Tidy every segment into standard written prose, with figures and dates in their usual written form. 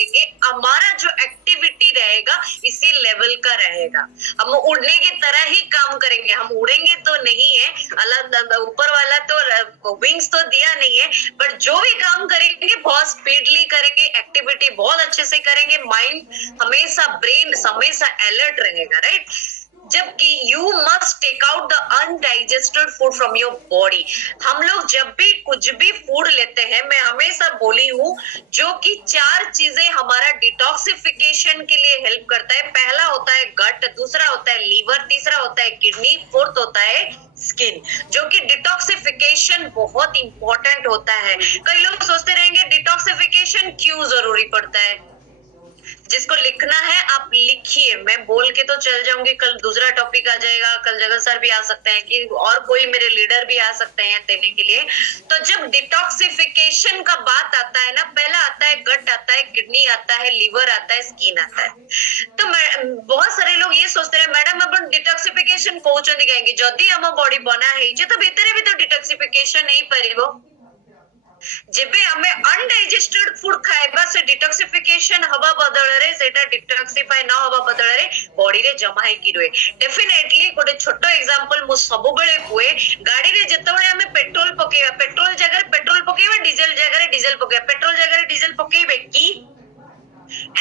करेंगे, हमारा जो एक्टिविटी रहेगा इसी लेवल का रहेगा। हम उड़ने की तरह ही काम करेंगे, हम उड़ेंगे तो नहीं है, अल्लाह ऊपर वाला तो विंग्स तो दिया नहीं है, बट जो भी काम करेंगे बहुत स्पीडली करेंगे, एक्टिविटी बहुत अच्छे से करेंगे, माइंड हमेशा, ब्रेन हमेशा अलर्ट रहेगा, राइट। जबकि you must take out the undigested food from your body. हम लोग जब भी कुछ भी फूड लेते हैं, मैं हमेशा बोली हूँ, जो कि 4 चीजें हमारा डिटॉक्सिफिकेशन के लिए हेल्प करता है। पहला होता है गट, दूसरा होता है लीवर, तीसरा होता है किडनी, फोर्थ होता है स्किन, जो कि डिटॉक्सिफिकेशन बहुत इंपॉर्टेंट होता है। कई लोग सोचते रहेंगे डिटॉक्सिफिकेशन क्यों जरूरी पड़ता है। जिसको लिखना है आप लिखिए, मैं बोल के तो चल जाऊंगी, कल दूसरा टॉपिक आ जाएगा, कल जगह सर भी आ सकते हैं कि और कोई मेरे लीडर भी आ सकते हैं देने के लिए। तो जब डिटॉक्सिफिकेशन का बात आता है ना, पहला आता है गट, आता है किडनी, आता है लीवर, आता है स्किन, आता है। तो बहुत सारे लोग ये सोचते हैं मैडम अपन डिटॉक्सिफिकेशन कौचंदी कहेंगे, जदि हम बॉडी बना है तो भितर भी तो डिटॉक्सिफिकेशन नहीं परिबो। जेबे हमें अनडाइजेस्टेड फूड खाइबा से डिटॉक्सिफिकेशन हवा बदଳରେ सेटा डिटॉक्सिफाई न हवा बदଳରେ बॉडी रे जमा है कि रहे। डेफिनेटली गोटे छोटो एग्जांपल मु सब बेले हुए, गाड़ी रे जतबेले हमें पेट्रोल पकेबा, पेट्रोल जगह पेट्रोल पकेबा, डीजल जगह डीजल पकेबा, पेट्रोल जगह डीजल पकेबे की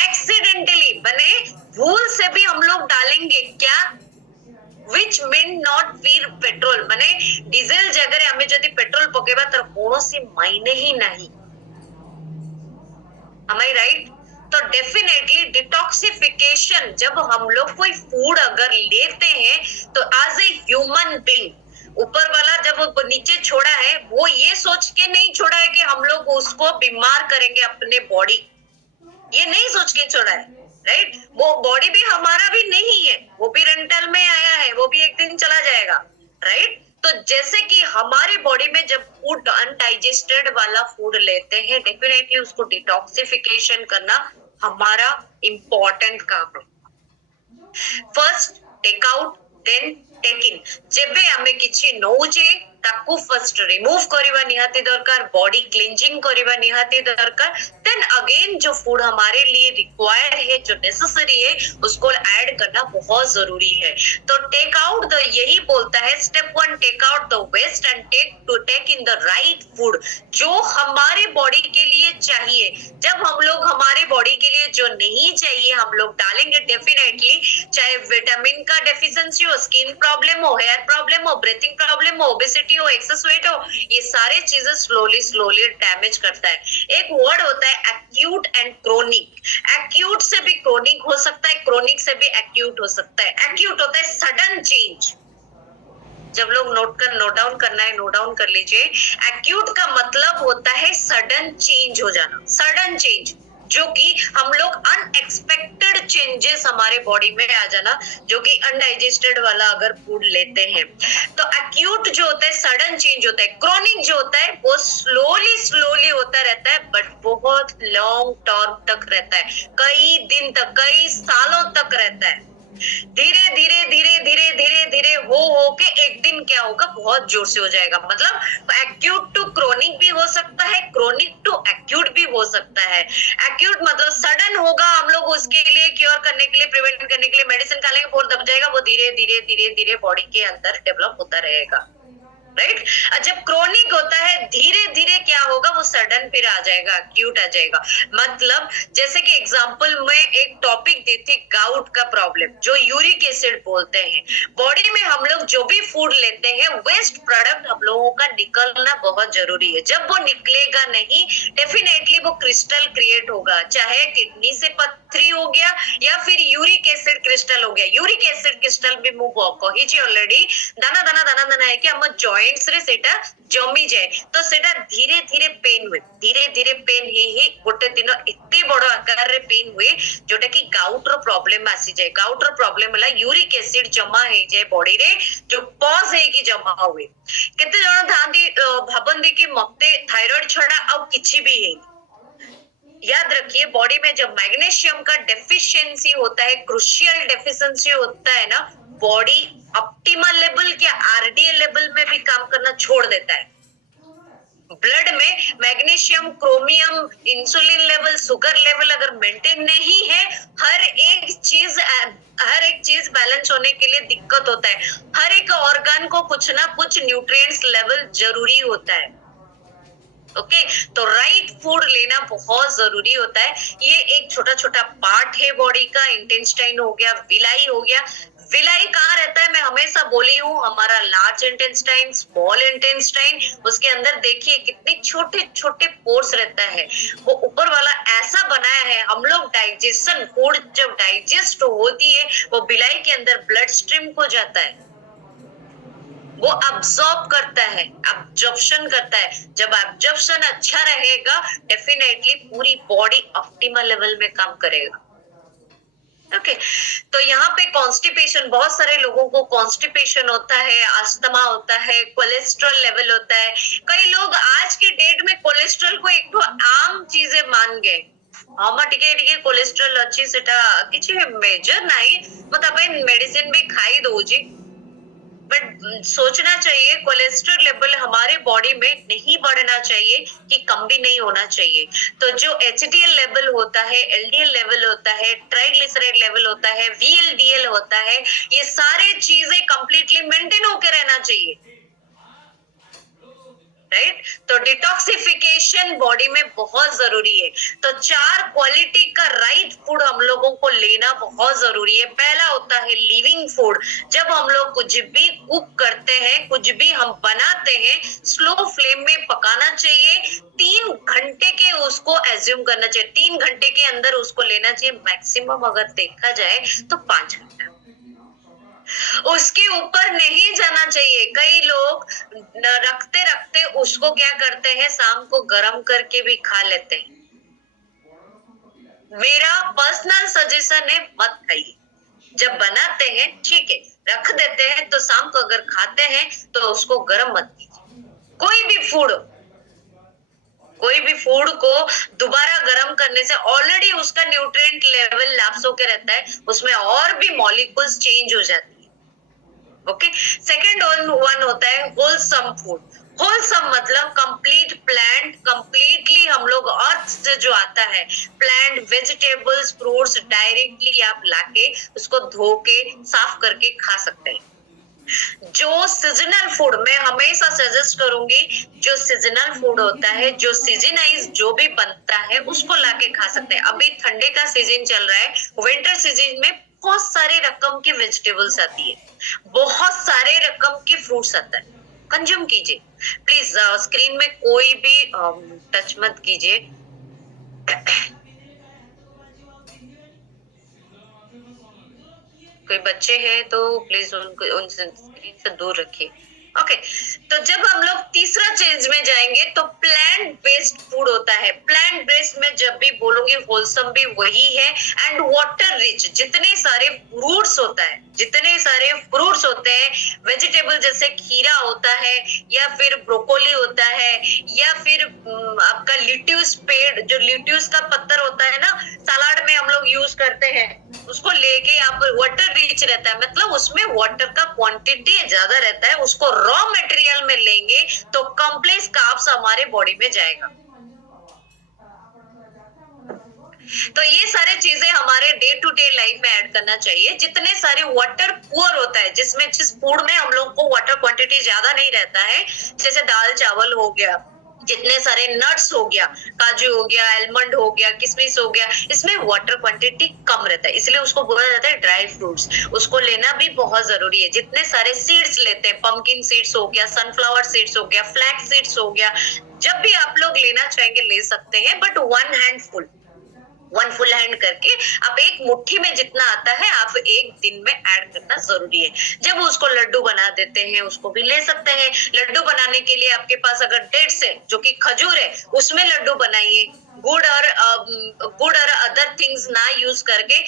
एक्सीडेंटली, माने भूल से भी हम लोग डालेंगे क्या, which mean not fear petrol, माने डीजल जगह हमें जदि पेट्रोल पकेबा तर कौनसी मायने ही नहीं। am I right? तो डेफिनेटली डिटॉक्सिफिकेशन, जब हम लोग कोई फूड अगर लेते हैं तो एज ए ह्यूमन बीइंग, ऊपर वाला जब वो नीचे छोड़ा है, वो ये सोच के नहीं छोड़ा है कि हम लोग उसको बीमार करेंगे अपने बॉडी, ये नहीं सोच के छोड़ा है, राइट। वो बॉडी भी हमारा भी नहीं है, वो भी रेंटल में आया है, वो भी एक दिन चला जाएगा, राइट। तो जैसे कि हमारे बॉडी में जब फूड अनडाइजेस्टेड वाला फूड लेते हैं, डेफिनेटली उसको डिटॉक्सिफिकेशन करना हमारा इंपॉर्टेंट काम है। First take out, then take in. जेबे हमें किछि नौचे ताकू फर्स्ट रिमूव करवा निहाती दरकार, बॉडी क्लींजिंग करवा निहाती दरकार, देन अगेन जो फूड हमारे लिए रिक्वायर्ड है, जो नेसेसरी है, उसको ऐड करना बहुत जरूरी है। तो टेक आउट द, यही बोलता है step 1, take out the waste and take in the right food, जो हमारे बॉडी के लिए चाहिए। जब हम लोग हमारे बॉडी के लिए जो नहीं चाहिए हम लोग डालेंगे, डेफिनेटली चाहे विटामिन का डेफिशिएंसी हो, स्किन प्रॉब्लम हो, हेयर प्रॉब्लम हो, ब्रीथिंग प्रॉब्लम हो, ओबेसिटी हो, एक्सेस वेट हो, ये सारे चीजें स्लोली स्लोली डैमेज करता है। एक वर्ड होता है एक्यूट एंड क्रोनिक। एक्यूट से भी क्रोनिक हो सकता है, क्रोनिक से भी एक्यूट हो सकता है। एक्यूट होता है सडन चेंज, जब लोग नोट डाउन करना है नोट डाउन कर लीजिए। एक्यूट का मतलब होता है सडन चेंज हो जाना, सडन चेंज, जो कि हम लोग अनएक्सपेक्टेड चेंजेस हमारे बॉडी में आ जाना, जो कि अनडाइजेस्टेड वाला अगर फूड लेते हैं। तो एक्यूट जो होता है सडन चेंज होता है, क्रोनिक जो होता है वो स्लोली स्लोली होता रहता है, बट बहुत लॉन्ग टर्म तक रहता है, कई दिन तक, कई सालों तक रहता है। धीरे धीरे धीरे धीरे धीरे धीरे हो के एक दिन क्या होगा, बहुत जोर से हो जाएगा। मतलब एक्यूट टू क्रोनिक भी हो सकता है, क्रोनिक टू एक्यूट भी हो सकता है। एक्यूट मतलब सडन होगा, हम लोग उसके लिए क्योर करने के लिए, प्रिवेंट करने के लिए मेडिसिन खा लेंगे, फोन दब जाएगा, वो धीरे धीरे धीरे धीरे बॉडी के अंदर डेवलप होता रहेगा, राइट। जब क्रोनिक होता है धीरे धीरे क्या होगा, वो सडन फिर आ जाएगा, एक्यूट आ जाएगा। मतलब जैसे कि एग्जांपल में एक टॉपिक दी थी, गाउट का प्रॉब्लम, जो यूरिक एसिड बोलते हैं। बॉडी में हम लोग जो भी फूड लेते हैं, वेस्ट प्रोडक्ट हम लोगों का निकलना बहुत जरूरी है। जब वो निकलेगा नहीं, डेफिनेटली वो क्रिस्टल क्रिएट होगा, चाहे किडनी से पत्थरी हो गया या फिर यूरिक एसिड क्रिस्टल हो गया। यूरिक एसिड क्रिस्टल भी मु कही ऑलरेडी, दाना दाना दाना दाना है कि हम जॉइंट्स रे सेटा जमी जाए, तो सेटा धीरे धीरे पेन हुए, धीरे धीरे पेन ही गोटे दिन एते बड़ आकार रे पेन हुए, जोटा कि गाउट रो प्रॉब्लम आसी जाए। गाउट रो प्रॉब्लम होला यूरिक एसिड जमा हे जाए बॉडी रे, जो पॉज है कि जमा हुए। केते जण थांदी भाबंदी कि मते थायराइड छडा आ किछि भी है। याद रखिए, बॉडी में जब मैग्नीशियम का डेफिशिएंसी होता है, क्रूशियल डेफिशिएंसी होता है ना, बॉडी ऑप्टिमल लेवल के आरडीए लेवल में भी काम करना छोड़ देता है। ब्लड में magnesium, chromium, insulin level, sugar level अगर मेंटेन नहीं है, हर एक चीज बैलेंस होने के लिए दिक्कत होता है। हर एक ऑर्गन को कुछ ना कुछ न्यूट्रिएंट्स लेवल जरूरी होता है। ओके, तो राइट फूड लेना बहुत जरूरी होता है। ये एक छोटा छोटा पार्ट है बॉडी का। इंटेस्टाइन हो गया, विलाई हो गया। विलाई कहाँ रहता है, मैं हमेशा बोली हूँ, हमारा लार्ज इंटेस्टाइन, स्मॉल इंटेस्टाइन, उसके अंदर देखिए कितने छोटे छोटे पोर्स रहता है। वो ऊपर वाला ऐसा बनाया है, हम लोग डाइजेशन, फूड जब डाइजेस्ट होती है वो विलाई के अंदर ब्लड स्ट्रीम को जाता है, वो अब्सॉर्ब करता है, अब्जॉर्प्शन करता है। जब अब्जॉर्प्शन अच्छा रहेगा, डेफिनेटली पूरी बॉडी ऑप्टिमल लेवल में काम करेगा। ओके, तो यहाँ पे कॉन्स्टिपेशन, बहुत सारे लोगों को कॉन्स्टिपेशन होता है, अस्थमा होता है, कोलेस्ट्रॉल लेवल होता है। कई लोग आज के डेट में कोलेस्ट्रॉल को एक तो आम चीजें मान गए। हाँ टिके टिके कोलेस्ट्रॉल अच्छी सेटा किसी मेजर नहीं, मतलब मेडिसिन भी खाई दो जी, बट सोचना चाहिए कोलेस्ट्रॉल लेवल हमारे बॉडी में नहीं बढ़ना चाहिए कि कम भी नहीं होना चाहिए। तो जो एचडीएल लेवल होता है, एलडीएल लेवल होता है, ट्राइग्लिसराइड लेवल होता है, वीएलडीएल होता है, ये सारे चीजें कंप्लीटली मेंटेन होकर रहना चाहिए, राइट। तो डिटॉक्सिफिकेशन बॉडी में बहुत जरूरी है। तो 4 क्वालिटी का राइट फूड हम लोगों को लेना बहुत जरूरी है। पहला होता है लिविंग फूड। जब हम लोग कुछ भी कुक करते हैं, कुछ भी हम बनाते हैं, स्लो फ्लेम में पकाना चाहिए। 3 घंटे के उसको एज्यूम करना चाहिए, 3 घंटे के अंदर उसको लेना चाहिए। मैक्सिमम अगर देखा जाए तो 5 घंटा, उसके ऊपर नहीं जाना चाहिए। कई लोग रखते रखते उसको क्या करते हैं, शाम को गर्म करके भी खा लेते हैं। मेरा पर्सनल सजेशन है, मत खाइए। जब बनाते हैं ठीक है, रख देते हैं, तो शाम को अगर खाते हैं तो उसको गर्म मत कीजिए। कोई भी फूड को दोबारा गर्म करने से ऑलरेडी उसका न्यूट्रिएंट लेवल लैप्स होके रहता है, उसमें और भी मॉलिक्यूल्स चेंज हो जाती है। ओके, सेकेंड वन होता है होलसम फूड। होलसम मतलब कंप्लीट प्लांट, कंप्लीटली हम लोग अर्थ से जो आता है, प्लांट, वेजिटेबल्स, फ्रूट्स डायरेक्टली आप लाके उसको धो के साफ करके खा सकते हैं। जो सीजनल फूड, मैं हमेशा सजेस्ट करूंगी, जो सीजनल फूड होता है, जो सीजनाइज जो भी बनता है, उसको लाके खा सकते हैं। अभी ठंडे का सीजन चल रहा है, विंटर सीजन में बहुत सारे रकम की वेजिटेबल्स आती है, बहुत सारे रकम के फ्रूट्स आता है, कंज्यूम कीजिए। प्लीज स्क्रीन में कोई भी टच मत कीजिए। कोई बच्चे हैं तो प्लीज उनको उनसे स्क्रीन से दूर रखिए। ओके, तो जब हम लोग तीसरा चेंज में जाएंगे तो प्लांट बेस्ड फूड होता है। प्लांट बेस्ड में जब भी बोलोगे होलसम भी वही है, एंड वाटर रिच। जितने सारे फ्रूट्स होता है, जितने सारे फ्रूट्स होते हैं, वेजिटेबल जैसे खीरा होता है, या फिर ब्रोकोली होता है, या फिर आपका लिट्यूस पेड़, जो लिट्यूस का पत्तर होता है ना, सलाद में हम लोग यूज करते हैं, उसको लेके आप, वाटर रिच रहता है, मतलब उसमें वाटर का क्वांटिटी ज्यादा रहता है। उसको रॉ मटेरियल में लेंगे तो कॉम्प्लेक्स कार्ब्स हमारे बॉडी में जाएगा। तो ये सारे चीजें हमारे डे टू डे लाइफ में ऐड करना चाहिए। जितने सारे वाटर पुअर होता है, जिसमें जिस फूड में हम लोग को वाटर क्वांटिटी ज्यादा नहीं रहता है, जैसे दाल चावल हो गया, जितने सारे नट्स हो गया, काजू हो गया, आलमंड हो गया, किशमिश हो गया, इसमें वाटर क्वांटिटी कम रहता है, इसलिए उसको बोला जाता है ड्राई फ्रूट्स। उसको लेना भी बहुत जरूरी है। जितने सारे सीड्स लेते हैं, पंपकिन सीड्स हो गया, सनफ्लावर सीड्स हो गया, फ्लैक्स सीड्स हो गया, जब भी आप लोग लेना चाहेंगे ले सकते हैं, बट वन फुल हैंड करके आप एक मुट्ठी में जितना आता है आप एक दिन में ऐड करना जरूरी है। जब उसको लड्डू बना देते हैं, उसको भी ले सकते हैं। लड्डू बनाने के लिए आपके पास अगर डेट्स है, जो कि खजूर है, उसमें लड्डू बनाइए। गुड़ और अदर थिंग्स ना यूज करके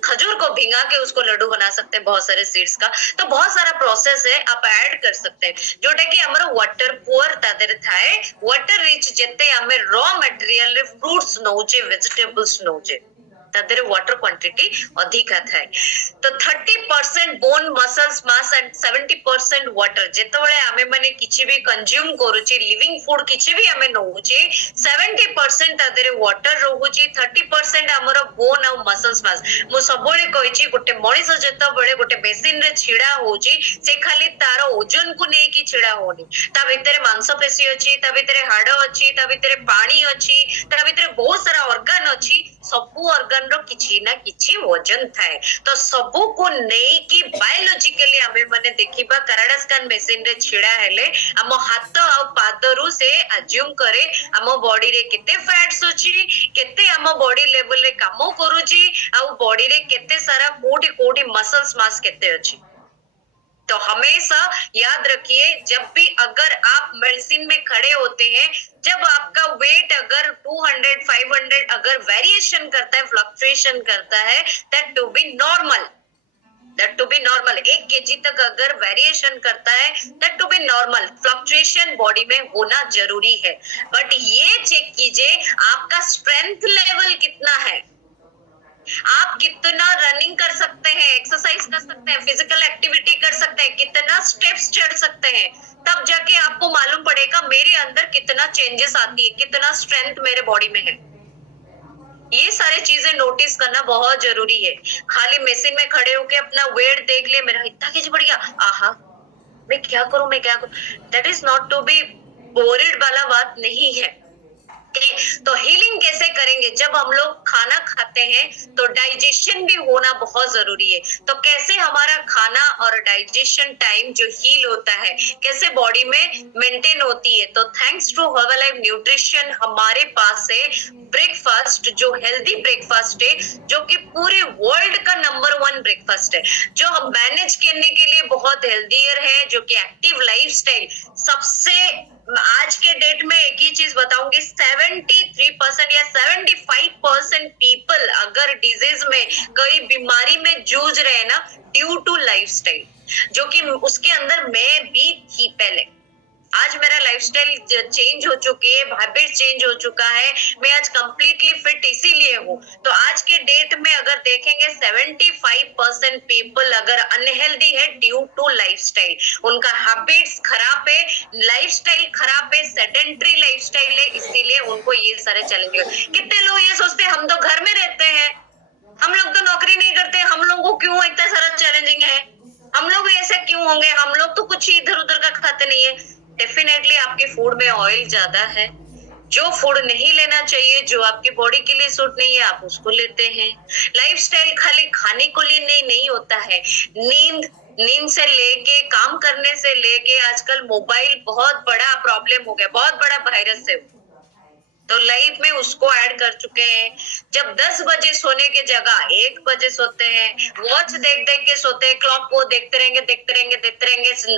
खजूर को भिंगा के उसको लड्डू बना सकते हैं, बहुत सारे सीड्स का। तो बहुत सारा प्रोसेस है, आप ऐड कर सकते हैं, जोटा कि हमर वाटर पुअर तादेर थाए, वाटर रिच जेते हमें रॉ मटेरियल फ्रूट्स नौचे, वेजिटेबल्स नौचे। तादेरे वाटर क्वांटिटी अधिका थाए। तो 30% bone muscles mass and 70% water जेतेबेले आमे माने किछि भी कंज्यूम करूची लिविंग फूड किछि भी आमे नउची 70% तादेरे वाटर रहूची 30% हमर बोन और मसल्स मास। मु सबले कहिची गोटे मଣିଷ जेतेबेले गोटे बेसिन रे छिडा होउची से खाली तार ओजन को नै कि छिडा होनी ता भितरे मांसपेशी अछि ता भितरे हाड़ अछि ता भितरे पानी अछि ता भितरे बहुत सारा ऑर्गन अछि सबु ऑर्गन रो किछि ना किछि वजन थाए। तो सबु को नै कि बायोलॉजिकली हमें माने देखिबा कराडा स्कैन मशीन रे छिडा हेले हम हाथ आ पादरु से अज्यूम करे हम बॉडी रे केते फैट्स अछि केते हम बॉडी लेवल रे काम करूची आ बॉडी रे केते सारा कोटी कोटी मसल्स मास केते अछि। तो हमेशा याद रखिए जब भी अगर आप मेडिसिन में खड़े होते हैं जब आपका वेट अगर 200 500 अगर वेरिएशन करता है फ्लक्चुएशन करता है that to be normal 1 kg तक अगर वेरिएशन करता है that to be normal fluctuation body में होना जरूरी है। बट ये चेक कीजिए आपका स्ट्रेंथ लेवल कितना है, आप कितना रनिंग कर सकते हैं, एक्सरसाइज कर सकते हैं, फिजिकल एक्टिविटी कर सकते हैं, कितना स्टेप्स चढ़ सकते हैं, तब जाके आपको मालूम पड़ेगा मेरे अंदर कितना चेंजेस आती है, कितना स्ट्रेंथ मेरे बॉडी में है। ये सारे चीजें नोटिस करना बहुत जरूरी है। खाली मशीन में खड़े होके अपना वेट देख लिया मेरा इतना केजी बढ़ गया, आहा मैं क्या करूं, that is not to be worried वाला बात नहीं है। तो हीलिंग कैसे करेंगे, जब हम लोग खाना खाते हैं तो डाइजेशन भी होना बहुत जरूरी है। तो कैसे हमारा खाना और डाइजेशन टाइम जो हील होता है कैसे बॉडी में मेंटेन होती है, तो थैंक्स टू हर्बलाइफ न्यूट्रिशन हमारे पास है ब्रेकफास्ट जो हेल्दी ब्रेकफास्ट है जो कि पूरे वर्ल्ड का नंबर 1 ब्रेकफास्ट है, जो हम मैनेज करने के लिए बहुत हेल्दियर है, जो कि एक्टिव लाइफस्टाइल सबसे आज के डेट में एक ही चीज बताऊंगी 73% या 75% पीपल अगर डिजीज में कोई बीमारी में जूझ रहे हैं ना ड्यू टू लाइफस्टाइल, जो कि उसके अंदर मैं भी थी पहले। आज मेरा लाइफस्टाइल चेंज हो चुकी है, हैबिट चेंज हो चुका है, मैं आज कंप्लीटली फिट इसीलिए हूँ। तो आज के डेट में अगर देखेंगे 75% पीपल अगर अनहेल्दी है ड्यू टू लाइफस्टाइल, उनका हैबिट्स खराब है, लाइफस्टाइल खराब है, सेडेंटरी लाइफस्टाइल है, इसीलिए उनको ये सारे चैलेंजेस। कितने लोग ये सोचते हैं हम तो घर में रहते हैं, हम लोग तो नौकरी नहीं करते, हम लोगों को क्यों इतना सारा चैलेंजिंग है, हम लोग ऐसे क्यों होंगे, हम लोग तो कुछ इधर उधर का खाते नहीं है। डेफिनेटली आपके फूड में ऑयल ज्यादा है, जो फूड नहीं लेना चाहिए, जो आपकी बॉडी के लिए सूट नहीं है आप उसको लेते हैं। लाइफस्टाइल खाली खाने को लिए नहीं होता है, नींद से लेके काम करने से लेके आजकल मोबाइल बहुत बड़ा प्रॉब्लम हो गया, बहुत बड़ा वायरस है, तो लाइफ में उसको ऐड कर चुके हैं। जब 10 बजे सोने के जगह 1 बजे सोते हैं, वॉच देख देख के सोते हैं, क्लॉक को देखते रहेंगे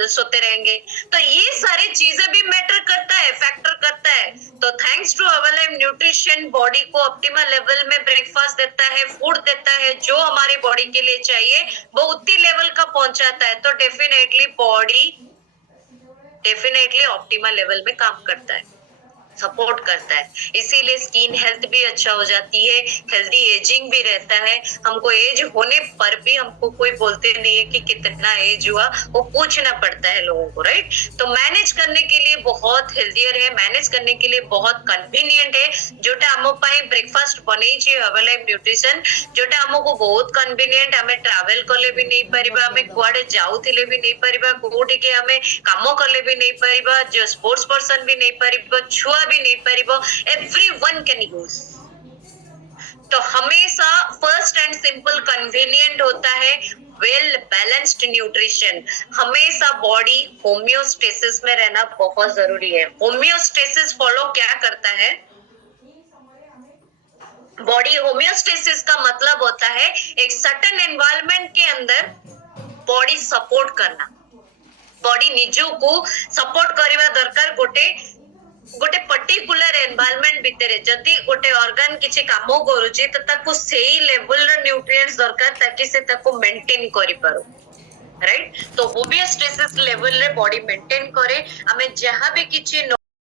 सोते रहेंगे, तो ये सारी चीजें भी मैटर करता है, फैक्टर करता है। तो thanks to Herbalife nutrition body को ऑप्टिमल लेवल में ब्रेकफास्ट देता है, फूड देता है जो हमारी बॉडी के लिए चाहिए, वो उतनी लेवल का पहुंचाता है, तो डेफिनेटली ऑप्टिमल लेवल में काम करता है, सपोर्ट करता है, इसीलिए स्किन हेल्थ भी अच्छा हो जाती है, हेल्दी एजिंग भी रहता है। हमको एज होने पर भी हमको कोई बोलते नहीं है कि कितना एज हुआ, वो पूछना पड़ता है लोगों को, राइट। तो मैनेज करने के लिए बहुत हेल्दियर है, मैनेज करने के लिए बहुत कन्वीनियंट है, जोटा हम पाए ब्रेकफास्ट बने हर्बलाइफ न्यूट्रिशन, जोटा हमको बहुत कन्वीनियंट, हमें ट्रैवल कले भी नहीं परिबा, हमें कुआडे जाउथिले भी नहीं परिबा, कोठी के हमें काम कले भी नहीं परिबा, जो स्पोर्ट्स पर्सन भी नहीं परिबा, छुआ भी नहीं परिबो, एवरीवन कैन यूज। तो हमेशा फर्स्ट एंड सिंपल कन्वीनियंट होता है वेल बैलेंस्ड न्यूट्रिशन। हमेशा बॉडी होम्योस्टेसिस में रहना बहुत जरूरी है। होम्योस्टेसिस फॉलो क्या करता है, बॉडी होम्योस्टेसिस का मतलब होता है एक सर्टेन एनवायरनमेंट के अंदर बॉडी सपोर्ट करना, बॉडी निजो को सपोर्ट करवा दरकार। गोटे पर्टिकुलर एनवायरनमेंट भितर जदि गोटे ऑर्गन किछि कामो करूची तो ताको सेही लेवल र न्यूट्रिएंट्स दरकार ताकि से ताको मेंटेन करि पारो, राइट। तो होम्योस्टेसिस लेवल रे बॉडी मेंटेन करे, हमें जहां भी किछि